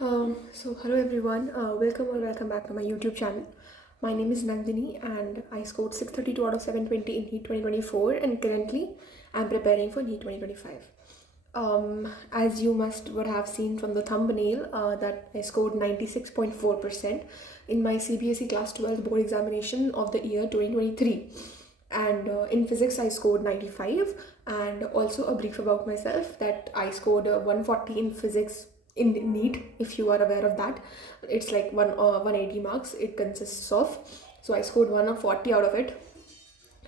Hello everyone, welcome or welcome back to my YouTube channel. My name is Nandini and I scored 632 out of 720 in NEET 2024 and currently I'm preparing for NEET 2025. As you would have seen from the thumbnail, that I scored 96.4% in my CBSE Class 12 board examination of the year 2023. And in physics I scored 95. And also a brief about myself that I scored 140 in physics in NEET, if you are aware of that. It's like 180 marks it consists of. So I scored 140 out of it.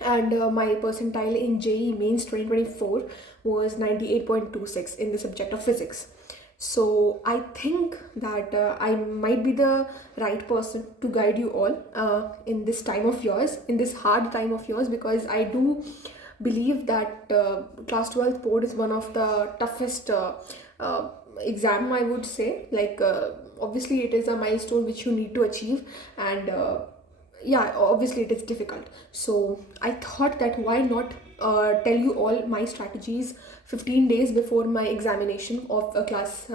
And my percentile in JEE Mains 2024 was 98.26 in the subject of physics. So I think that I might be the right person to guide you all in this time of yours, in this hard time of yours, because I do believe that class 12th board is one of the toughest exam, I would say. Like obviously it is a milestone which you need to achieve, and yeah, obviously it is difficult. So I thought that why not tell you all my strategies 15 days before my examination of class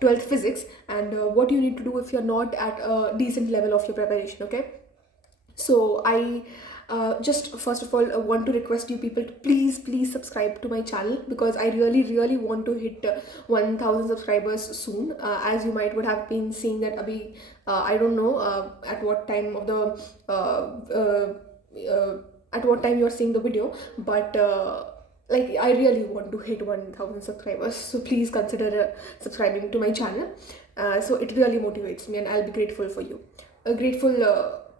12th physics, and what you need to do if you're not at a decent level of your preparation. Okay, so I just first of all want to request you people to please subscribe to my channel, because I really want to hit 1000 subscribers soon. As you might would have been seeing that abhi, I don't know at what time of the at what time you're seeing the video, but like I really want to hit 1000 subscribers, so please consider subscribing to my channel. So it really motivates me and I'll be grateful for you, grateful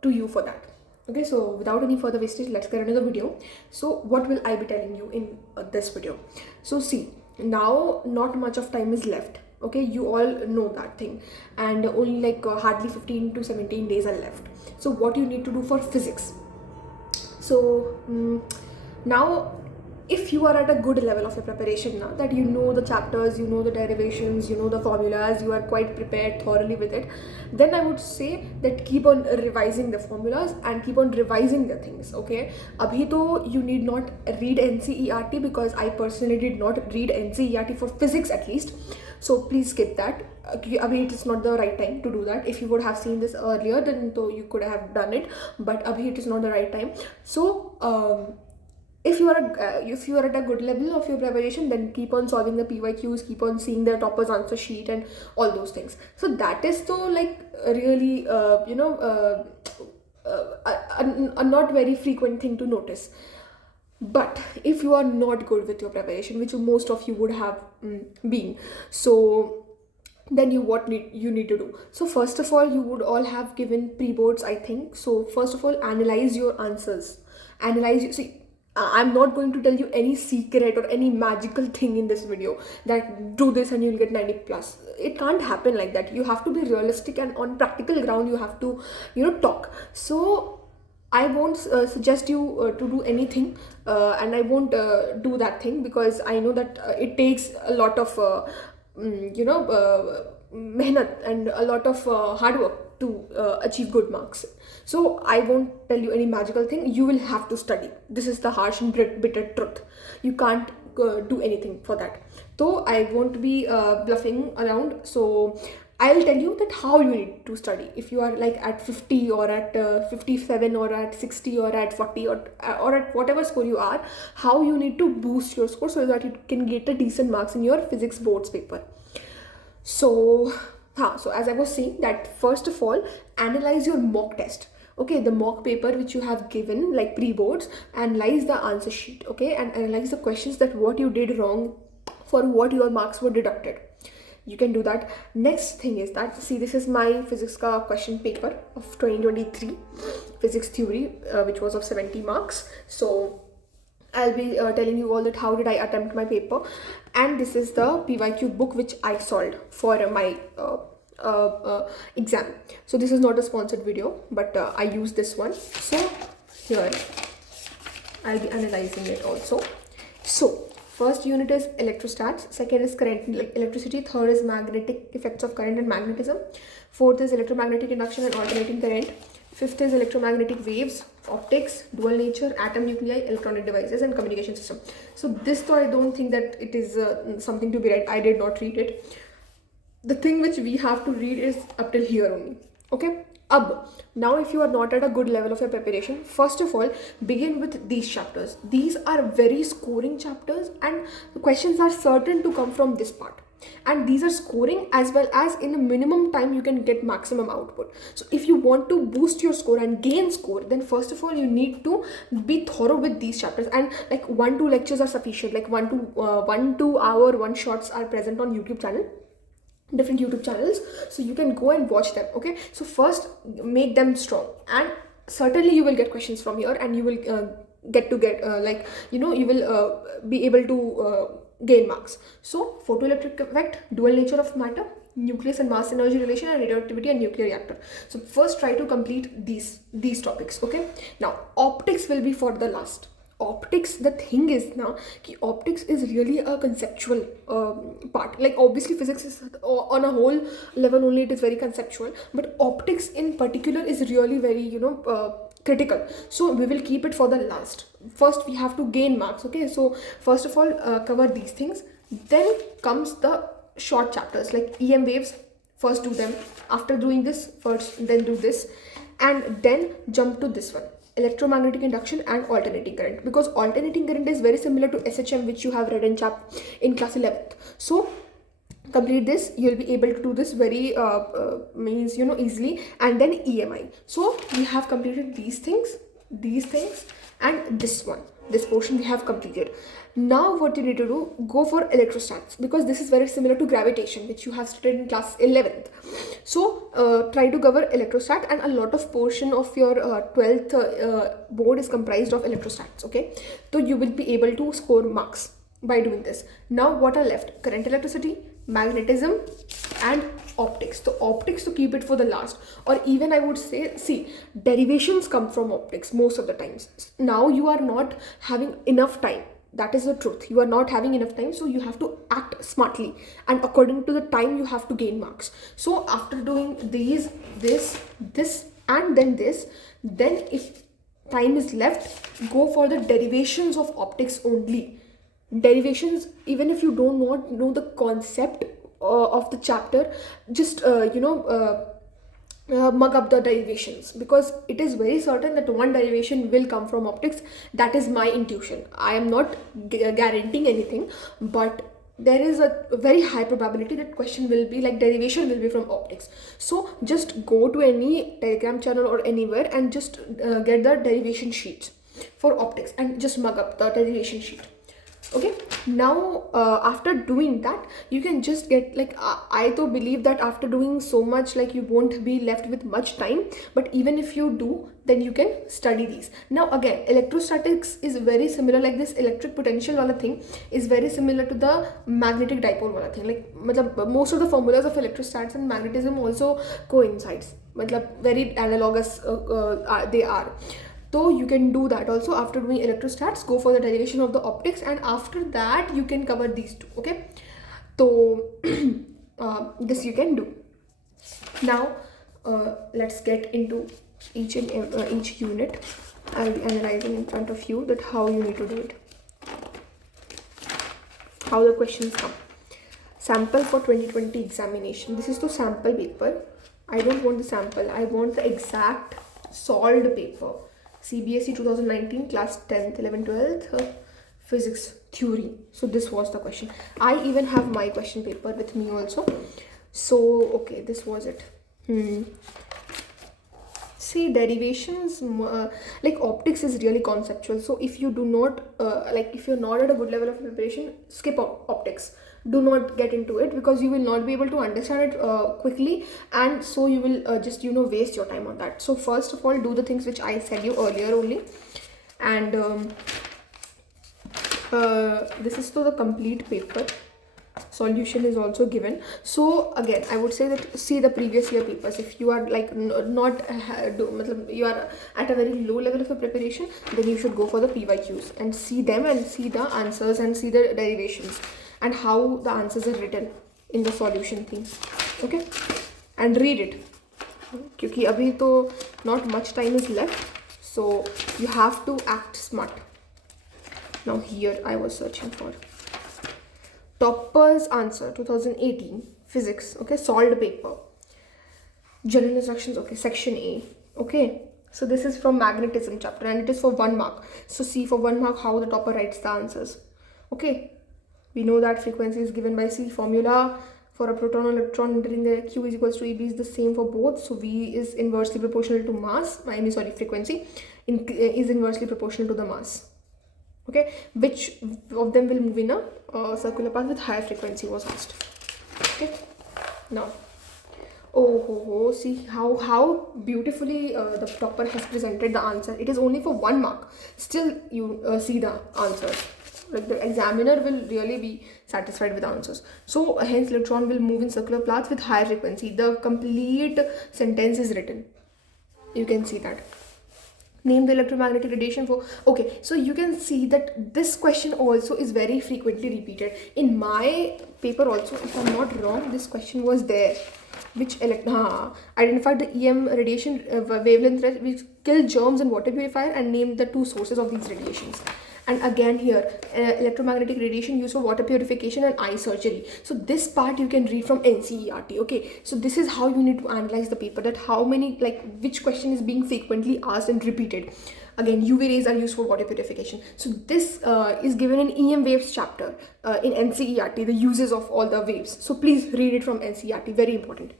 to you for that. Okay, so without any further wastage, let's get into the video. So what will I be telling you in this video? So see, now not much of time is left. Okay, you all know that thing, and only like hardly 15 to 17 days are left. So what you need to do for physics? So now if you are at a good level of your preparation now, that you know the chapters, you know the derivations, you know the formulas, you are quite prepared thoroughly with it, then I would say that keep on revising the formulas and keep on revising the things. Okay, abhi to you need not read NCERT, because I personally did not read NCERT for physics at least, so please skip that. Abhi it is not the right time to do that. If you would have seen this earlier, then so you could have done it, but abhi it is not the right time. So if you are at a good level of your preparation, then keep on solving the PYQs, keep on seeing the topper's answer sheet and all those things. So that is so like really a not very frequent thing to notice. But if you are not good with your preparation, which most of you would have been, so then you need to do. So first of all, you would all have given pre-boards, I think. So first of all, analyze your answers. See, I'm not going to tell you any secret or any magical thing in this video that do this and you'll get 90 plus. It can't happen like that. You have to be realistic, and on practical ground you have to talk. So I won't suggest you to do anything, and I won't do that thing, because I know that it takes a lot of mehnat and a lot of hard work to achieve good marks. So I won't tell you any magical thing. You will have to study. This is the harsh and bitter truth. You can't do anything for that. So I won't be bluffing around. So I'll tell you that how you need to study. If you are like at 50 or at 57 or at 60 or at 40 or at whatever score you are, how you need to boost your score so that you can get a decent marks in your physics boards paper. So, so as I was saying, that first of all, analyze your mock test. Okay, the mock paper which you have given, like pre-boards, analyze the answer sheet. Okay, and analyze the questions, that what you did wrong, for what your marks were deducted. You can do that. Next thing is that, see, this is my physics ka question paper of 2023, physics theory, which was of 70 marks. So I'll be telling you all that how did I attempt my paper, and this is the PYQ book which I solved for my exam. So this is not a sponsored video, but I use this one. So here I'll be analyzing it also. So first unit is electrostats, second is current, like electricity, third is magnetic effects of current and magnetism, fourth is electromagnetic induction and alternating current, fifth is electromagnetic waves, optics, dual nature, atom nuclei, electronic devices, and communication system. So this though I don't think that it is something to be read. I did not read it. the thing which we have to read is up till here only. Okay. Now if you are not at a good level of your preparation, first of all, begin with these chapters. These are very scoring chapters and the questions are certain to come from this part. And these are scoring as well as in a minimum time you can get maximum output. So if you want to boost your score and gain score, then first of all you need to be thorough with these chapters, and like 1-2 lectures are sufficient. Like 1-2 hour one shots are present on YouTube channel, different YouTube channels, so you can go and watch them. Okay, so first make them strong, and certainly you will get questions from here, and you will get you will be able to gain marks. So photoelectric effect, dual nature of matter, nucleus and mass energy relation, and radioactivity and nuclear reactor. So first try to complete these topics. Okay, now optics will be for the last. Optics, the thing is now ki optics is really a conceptual part. Like obviously physics is on a whole level only, it is very conceptual, but optics in particular is really very critical. So we will keep it for the last. First we have to gain marks. Okay, so first of all cover these things, then comes the short chapters like EM waves. First do them, after doing this first then do this, and then jump to this one, electromagnetic induction and alternating current, because alternating current is very similar to SHM, which you have read in class 11th. So complete this, you will be able to do this very easily. And then EMI. So we have completed these things, and this portion we have completed. Now what you need to do, go for electrostats, because this is very similar to gravitation, which you have studied in class 11th. So try to cover electrostat, and a lot of portion of your 12th board is comprised of electrostats. Okay, so you will be able to score marks by doing this. Now what are left? Current, electricity, magnetism, and optics. So optics, to keep it for the last, or even I would say, see, derivations come from optics most of the times. Now you are not having enough time. That is the truth. You are not having enough time, so you have to act smartly, and according to the time you have to gain marks. So after doing this, and then this, then if time is left, go for the derivations of optics only. Derivations, even if you don't know the concept of the chapter, just mug up the derivations, because it is very certain that one derivation will come from optics. That is my intuition. I am not guaranteeing anything, but there is a very high probability that question will be like derivation will be from optics. So just go to any Telegram channel or anywhere and just get the derivation sheets for optics and just mug up the derivation sheet. Okay, now after doing that, you can just get like I though believe that after doing so much, like you won't be left with much time, but even if you do, then you can study these. Now again, electrostatics is very similar, like this electric potential wala thing is very similar to the magnetic dipole wala thing. Like most of the formulas of electrostats and magnetism also coincides, very analogous they are. So you can do that also. After doing electrostats, go for the derivation of the optics, and after that you can cover these two. Okay, so this you can do. Now let's get into each unit. I'll be analyzing in front of you that how you need to do it, how the questions come. Sample for 2020 examination. This is the sample paper. I don't want the sample, I want the exact solved paper. CBSE 2019 class 10th, 11th, 12th physics theory. So this was the question. I even have my question paper with me also. So okay, this was it. See, derivations like optics is really conceptual. So if you do not if you're not at a good level of preparation, skip optics. Do not get into it, because you will not be able to understand it quickly, and so you will just waste your time on that. So first of all, do the things which I said you earlier only, and this is the complete paper. Solution is also given. So again, I would say that see the previous year papers. If you are like you are at a very low level of a preparation, then you should go for the PYQs and see them and see the answers and see the derivations and how the answers are written in the solution thing. Okay, and read it, because abhi to not much time is left, so you have to act smart. Now here I was searching for Topper's answer 2018 physics. Okay, solved paper. General instructions. Okay, section A. Okay, so this is from magnetism chapter and it is for 1 mark. So see for 1 mark how the topper writes the answers. Okay, we know that frequency is given by C. Formula for a proton or electron entering the Q is equals to EB is the same for both. So V is inversely proportional to mass. Frequency is inversely proportional to the mass. Okay, which of them will move in a circular path with higher frequency was asked. Okay, now see how beautifully the topper has presented the answer. It is only for 1 mark. Still you see the answers. Like the examiner will really be satisfied with the answers. So hence electron will move in circular paths with higher frequency. The complete sentence is written. You can see that. Name the electromagnetic radiation for. Okay, so you can see that this question also is very frequently repeated. In my paper also, if I'm not wrong, this question was there. Which identified the EM radiation wavelength which kill germs in water purifier and name the 2 sources of these radiations. And again here, electromagnetic radiation used for water purification and eye surgery. So this part you can read from NCERT. Okay, so this is how you need to analyze the paper, that how many, like which question is being frequently asked and repeated. Again, UV rays are used for water purification. So this is given in EM waves chapter in NCERT, the uses of all the waves. So please read it from NCERT, very important.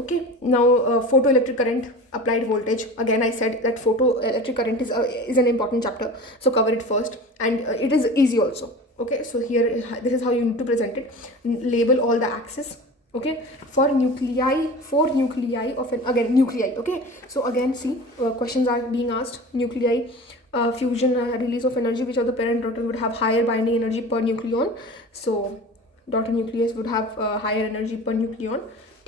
Okay, now photoelectric current, applied voltage. Again, I said that photoelectric current is an important chapter, so cover it first, and it is easy also. Okay, so here this is how you need to present it. Label all the axes. Okay, for nuclei of an nuclei. Okay, so again see questions are being asked. Nuclei, fusion, release of energy. Which of the parent daughter would have higher binding energy per nucleon? So daughter nucleus would have higher energy per nucleon.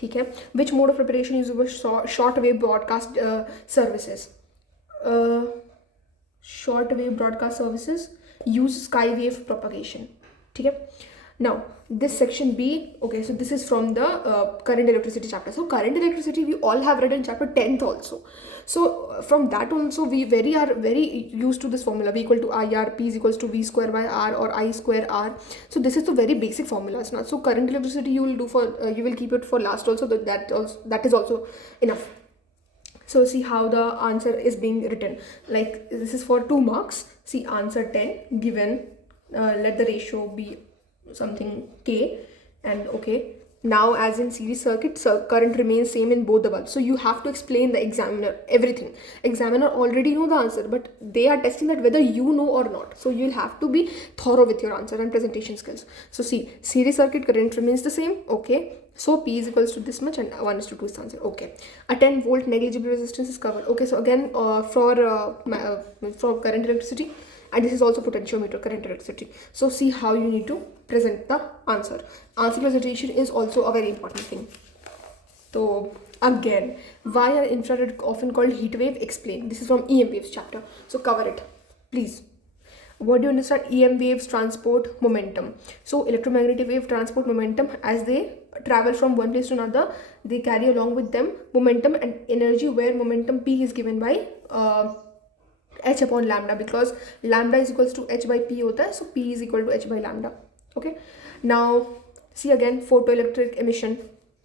Okay. Which mode of preparation uses shortwave broadcast services? Shortwave broadcast services use skywave propagation. Okay. Now this section B. Okay, so this is from the current electricity chapter. So current electricity we all have read in chapter 10th also. So from that also we are very used to this formula. V equal to IR, P is equals to V square by R or I square R. So this is the very basic formulas now. So current electricity you will do for you will keep it for last also. That is also enough. So see how the answer is being written. Like this is for 2 marks. See answer 10 given. Let the ratio be something K, and okay, now as in series circuit, current remains same in both the bulbs. So you have to explain the examiner everything. Examiner already know the answer, but they are testing that whether you know or not. So you'll have to be thorough with your answer and presentation skills. So see, series circuit current remains the same. Okay, so P is equals to this much and 1:2 is the answer. Okay, a 10 volt negligible resistance is covered. Okay, so again for current electricity, and this is also potentiometer current electricity. So see how you need to present the answer. Answer presentation is also a very important thing. So again, why are infrared often called heat wave? Explain. This is from EM waves chapter. So cover it, please. What do you understand? EM waves transport momentum. So electromagnetic wave transport momentum as they travel from one place to another. They carry along with them momentum and energy, where momentum P is given by h upon lambda, because lambda is equals to h by p hota hai, so p is equal to h by lambda. Okay, now see again photoelectric emission,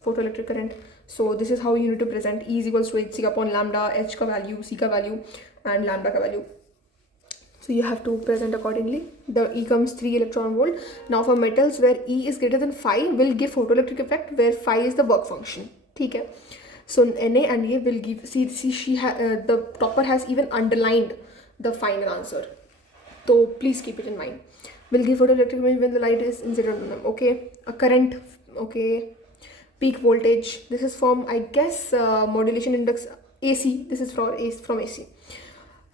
photoelectric current. So this is how you need to present. E is equals to hc upon lambda, h ka value, c ka value and lambda ka value. So you have to present accordingly. The E comes 3 electron volt. Now for metals where E is greater than phi will give photoelectric effect, where phi is the work function. Okay, so Na and A will give. See the topper has even underlined the final answer, so please keep it in mind. Will give photoelectric image when the light is incident on them. Okay, a current. Okay, peak voltage. This is from, I guess, modulation index AC. This is from AC.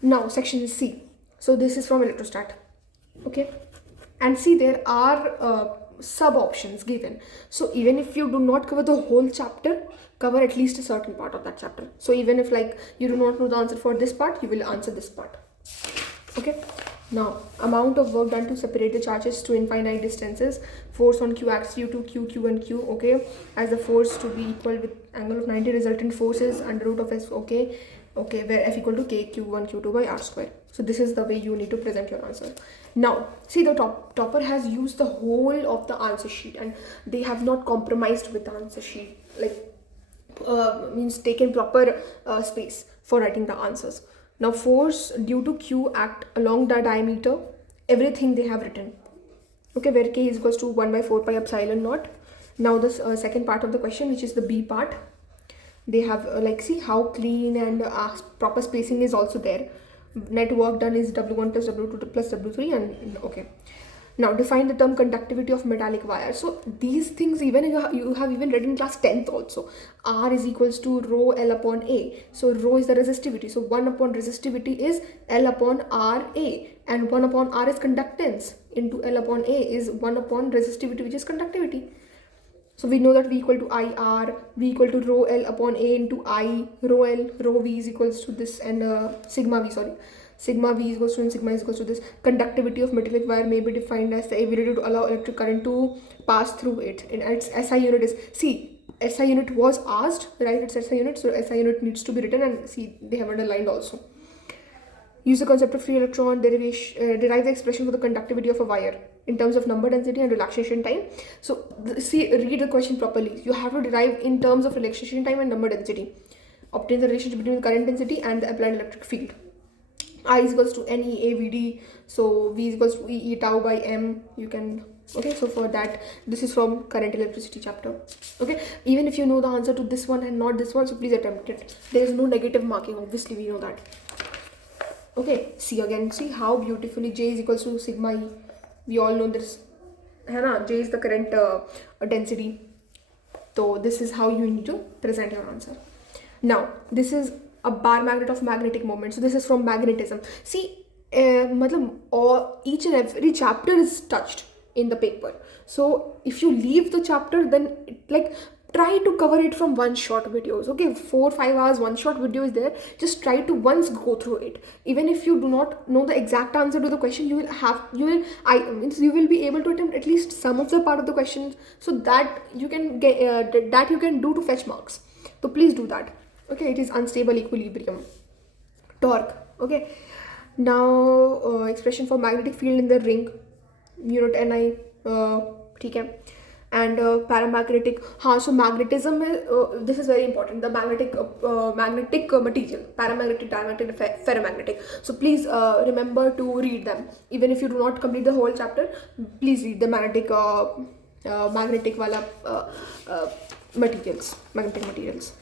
Now section C. So this is from electrostat. Okay, and see there are sub options given. So even if you do not cover the whole chapter, cover at least a certain part of that chapter. So even if like you do not know the answer for this part, you will answer this part. Okay, now amount of work done to separate the charges to infinite distances. Force on Q acts due to Q and Q. Okay, as the force to be equal with angle of 90, resultant forces under root of S. Okay, where F equal to K Q1 Q2 by R square. So this is the way you need to present your answer. Now, see, the topper has used the whole of the answer sheet, and they have not compromised with the answer sheet, like means taken proper space for writing the answers. Now, force due to Q act along the diameter, everything they have written. Okay, where K is equals to 1 by 4 pi epsilon naught. Now, this second part of the question, which is the B part, they have like, see how clean and proper spacing is also there. Net work done is W1 plus W2 plus W3, and okay. Now define the term conductivity of metallic wire. So these things even you have even read in class 10th also. R is equals to rho L upon A. So rho is the resistivity. So 1 upon resistivity is L upon RA, and 1 upon R is conductance into L upon A is 1 upon resistivity, which is conductivity. So we know that V equal to IR, V equal to rho L upon A into I, rho L, rho V is equals to this, and sigma V, sorry. Sigma V is equals to, and sigma is equals to this. Conductivity of metallic wire may be defined as the ability to allow electric current to pass through it. And its SI unit is, see, SI unit was asked, right? It's SI unit, so SI unit needs to be written, and see, they have underlined also. Use the concept of free electron derivation, derive the expression for the conductivity of a wire in terms of number density and relaxation time. So see, read the question properly. You have to derive in terms of relaxation time and number density. Obtain the relationship between the current density and the applied electric field. I is equals to NE AVD. So V is equals to E tau by M. You can, okay, so for that, this is from current electricity chapter. Okay, even if you know the answer to this one and not this one, so please attempt it. There is no negative marking, obviously we know that. Okay, see again, see how beautifully J is equals to sigma E. We all know this. J is the current density. So this is how you need to present your answer. Now, this is a bar magnet of magnetic moment. So this is from magnetism. See, each and every chapter is touched in the paper. So if you leave the chapter, then try to cover it from one short videos. Okay, 4-5 hours one short video is there. Just try to once go through it. Even if you do not know the exact answer to the question, you will be able to attempt at least some of the part of the questions, so that you can get that you can do to fetch marks. So please do that. Okay, it is unstable equilibrium. Torque. Okay, now expression for magnetic field in the ring, unit Ni. Okay. And paramagnetic, so magnetism is, this is very important, the magnetic material, paramagnetic, diamagnetic, ferromagnetic. So please remember to read them. Even if you do not complete the whole chapter, please read the magnetic materials.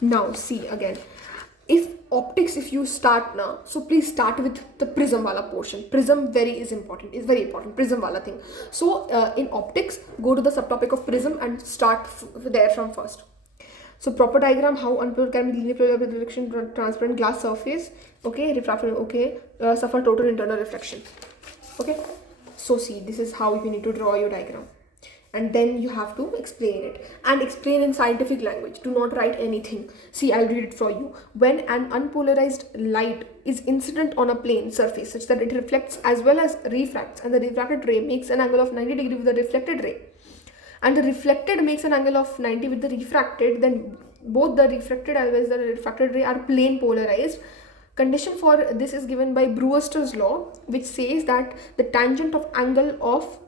Now see again, if you start now, so please start with the prism wala portion. Prism is very important, prism wala thing. So in optics, go to the subtopic of prism and start there from first. So proper diagram, how unpure can be linear with reflection transparent glass surface. Okay, refractor, okay, suffer total internal reflection. Okay, so see, this is how you need to draw your diagram. And then you have to explain it, and explain in scientific language. Do not write anything. See, I'll read it for you. When an unpolarized light is incident on a plane surface such that it reflects as well as refracts, and the refracted ray makes an angle of 90 degrees with the reflected ray, and the reflected makes an angle of 90 with the refracted, then both the refracted as well as the refracted ray are plane polarized. Condition for this is given by Brewster's law, which says that the tangent of angle of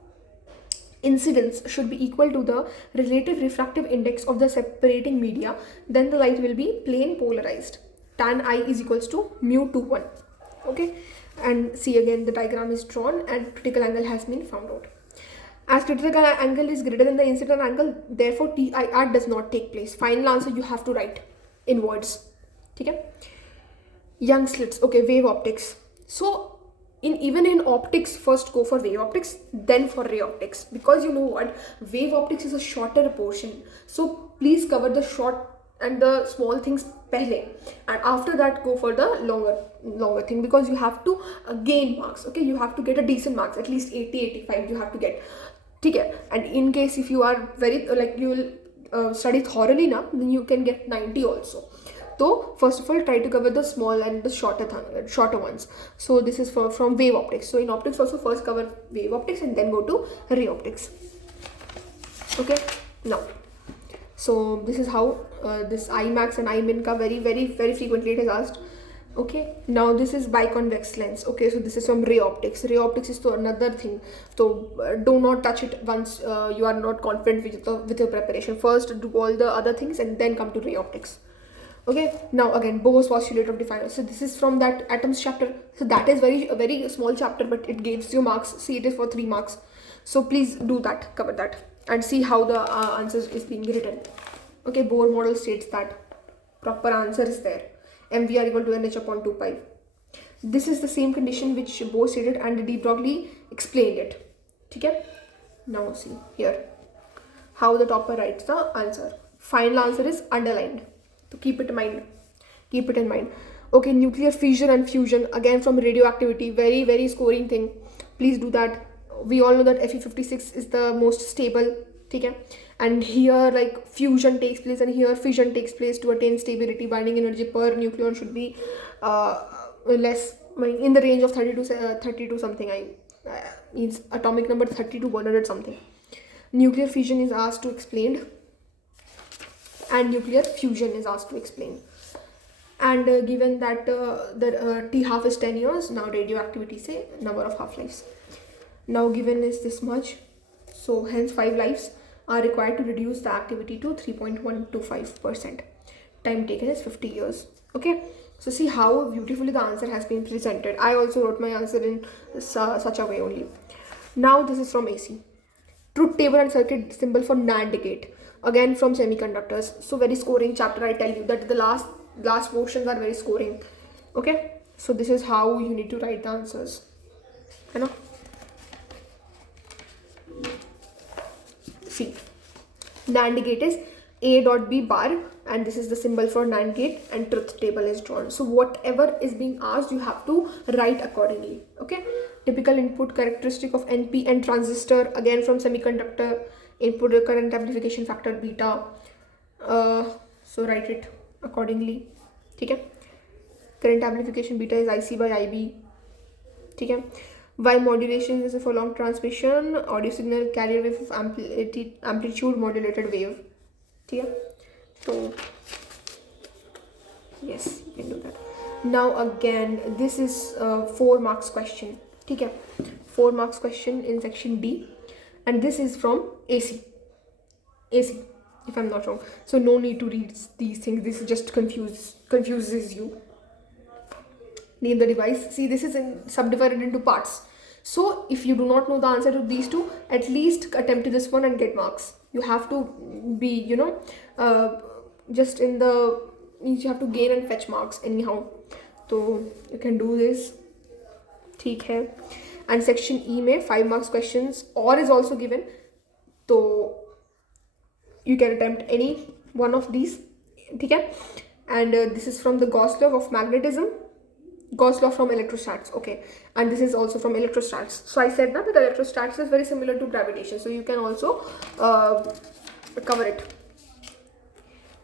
incidence should be equal to the relative refractive index of the separating media. Then the light will be plane polarized. Tan I is equals to mu to 1. Okay, and see again, the diagram is drawn and critical angle has been found out. As critical angle is greater than the incident angle, therefore TIR does not take place. Final answer you have to write in words. Okay, young slits. Okay, wave optics. So even in optics, first go for wave optics, then for ray optics, because you know what, wave optics is a shorter portion. So please cover the short and the small things pehle, and after that go for the longer thing, because you have to gain marks. Okay, you have to get a decent marks, at least 80-85 you have to get. Okay, and in case if you are very you will study thoroughly now, then you can get 90 also. So first of all, try to cover the small and the shorter ones. So this is from wave optics. So in optics also, first cover wave optics and then go to ray optics. Okay, now, so this is how this IMAX and IMIN ka very frequently it is asked. Okay, now this is biconvex lens. Okay, so this is from ray optics. Ray optics is to another thing. So do not touch it once you are not confident with your preparation. First do all the other things and then come to ray optics. Okay, now again Bohr's postulate of definers. So this is from that atoms chapter. So that is a very small chapter, but it gives you marks. See, it is for 3 marks. So please do that, cover that, and see how the answers is being written. Okay, Bohr model states that proper answer is there. MV equal to NH upon 2 pi. This is the same condition which Bohr stated and de Broglie explained it. Okay? Now see here how the topper writes the answer. Final answer is underlined. So keep it in mind. Keep it in mind. Okay, nuclear fission and fusion, again from radioactivity, very scoring thing. Please do that. We all know that Fe56 is the most stable. Okay? And here like fusion takes place and here fission takes place. To attain stability, binding energy per nucleon should be less, in the range of 32 something. Means atomic number 30 to 100 something. Nuclear fission is asked to explain and nuclear fusion is asked to explain. And given that the T half is 10 years, now radioactivity say number of half-lives. Now given is this much, so hence 5 lives are required to reduce the activity to 3.125%. Time taken is 50 years. Okay, so see how beautifully the answer has been presented. I also wrote my answer in such a way only. Now this is from AC. Truth table and circuit symbol for NAND gate, again from semiconductors. So very scoring chapter, I tell you that the last portions are very scoring. Okay, so this is how you need to write the answers, you know. See, NAND gate is A dot B bar and this is the symbol for NAND gate and truth table is drawn. So whatever is being asked you have to write accordingly. Okay, typical input characteristic of NPN transistor, again from semiconductor. Input current amplification factor beta, so write it accordingly. Okay, current amplification beta is IC by IB. Okay, Y modulation is for long transmission, audio signal carrier wave of amplitude modulated wave. Okay, so yes, you can do that. Now again this is 4 marks question. Okay, 4 marks question in section D, and this is from AC if I'm not wrong. So no need to read these things, this just confuses you. Name the device. See, this is subdivided into parts. So if you do not know the answer to these two, at least attempt this one and get marks. You have to be, you have to gain and fetch marks anyhow. So you can do this. ठीक है. And section E में 5 marks questions or is also given. So you can attempt any one of these. Okay? And this is from the Gauss law of magnetism. Gauss law from electrostats. Okay, and this is also from electrostats. So I said now that electrostats is very similar to gravitation, so you can also cover it.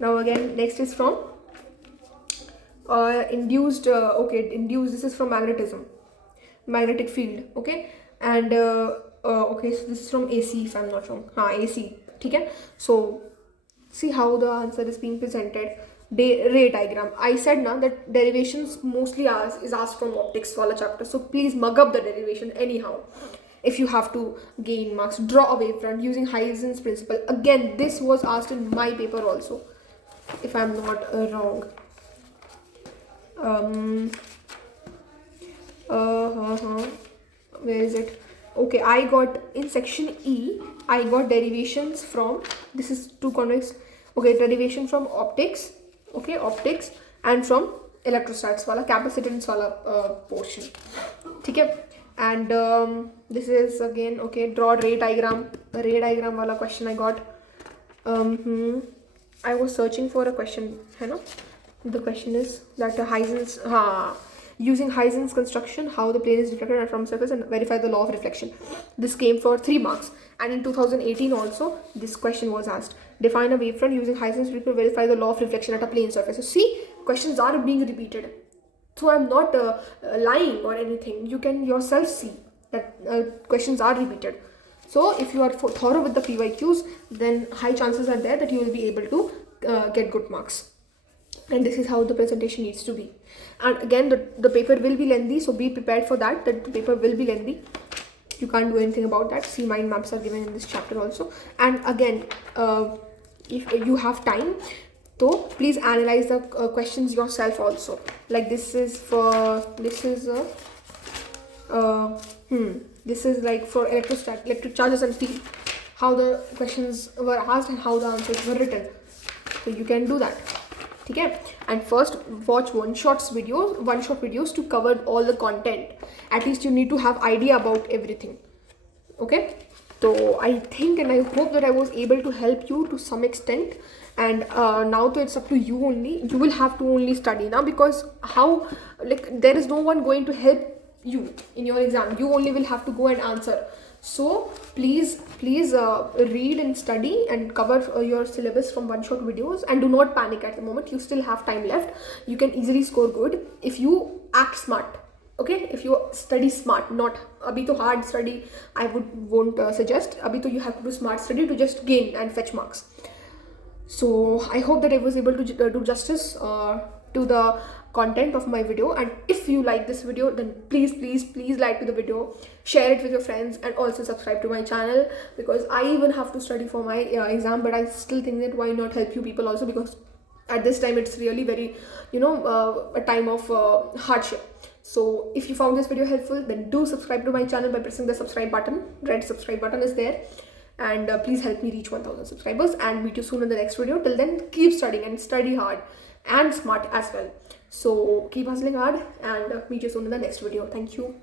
Now again next is from induced. Induced, this is from magnetism, magnetic field. Okay, and okay, so this is from AC if I'm not wrong. AC. Okay, so see how the answer is being presented. Ray diagram. I said now that derivations mostly is asked from optics wala chapter, so please mug up the derivation anyhow if you have to gain marks. Draw a wavefront using Heisen's principle. Again, this was asked in my paper also if I'm not wrong. Where is it? Okay, I got in section E, I got derivations from, this is two convex. Okay, derivation from optics. Okay, optics and from electrostats wala capacitance wala portion. Okay, and this is again, okay, draw ray diagram wala question I got. I was searching for a question, the question is that Heisen's using Heisen's construction, how the plane is reflected from surface and verify the law of reflection. This came for 3 marks, and in 2018 also this question was asked. Define a wavefront using Heisen's principle, verify the law of reflection at a plane surface. So see, questions are being repeated. So I'm not lying or anything. You can yourself see that questions are repeated. So if you are thorough with the PYQs, then high chances are there that you will be able to get good marks. and this is how the presentation needs to be. And again, the paper will be lengthy, so be prepared for that the paper will be lengthy. You can't do anything about that. See, mind maps are given in this chapter also. And again, if you have time, so please analyze the questions yourself also. Like this is like for electric charges and field, how the questions were asked and how the answers were written. So you can do that. Okay, and first watch one shot videos to cover all the content. At least you need to have idea about everything. Okay, so I think and I hope that I was able to help you to some extent. And now it's up to you only. You will have to only study now, because how, like, there is no one going to help you in your exam. You only will have to go and answer. So please read and study and cover your syllabus from one shot videos, and do not panic at the moment. You still have time left. You can easily score good if you act smart. Okay, if you study smart, not abhi to hard study. I won't suggest. Abhi to you have to do smart study to just gain and fetch marks. So I hope that I was able to do justice to the content of my video. And if you like this video, then please like to the video, share it with your friends, and also subscribe to my channel, because I even have to study for my exam. But I still think that why not help you people also, because at this time it's really very a time of hardship. So if you found this video helpful, then do subscribe to my channel by pressing the subscribe button. Red subscribe button is there. And please help me reach 1000 subscribers, and meet you soon in the next video. Till then, keep studying and study hard and smart as well. So keep hustling hard, and meet you soon in the next video. Thank you.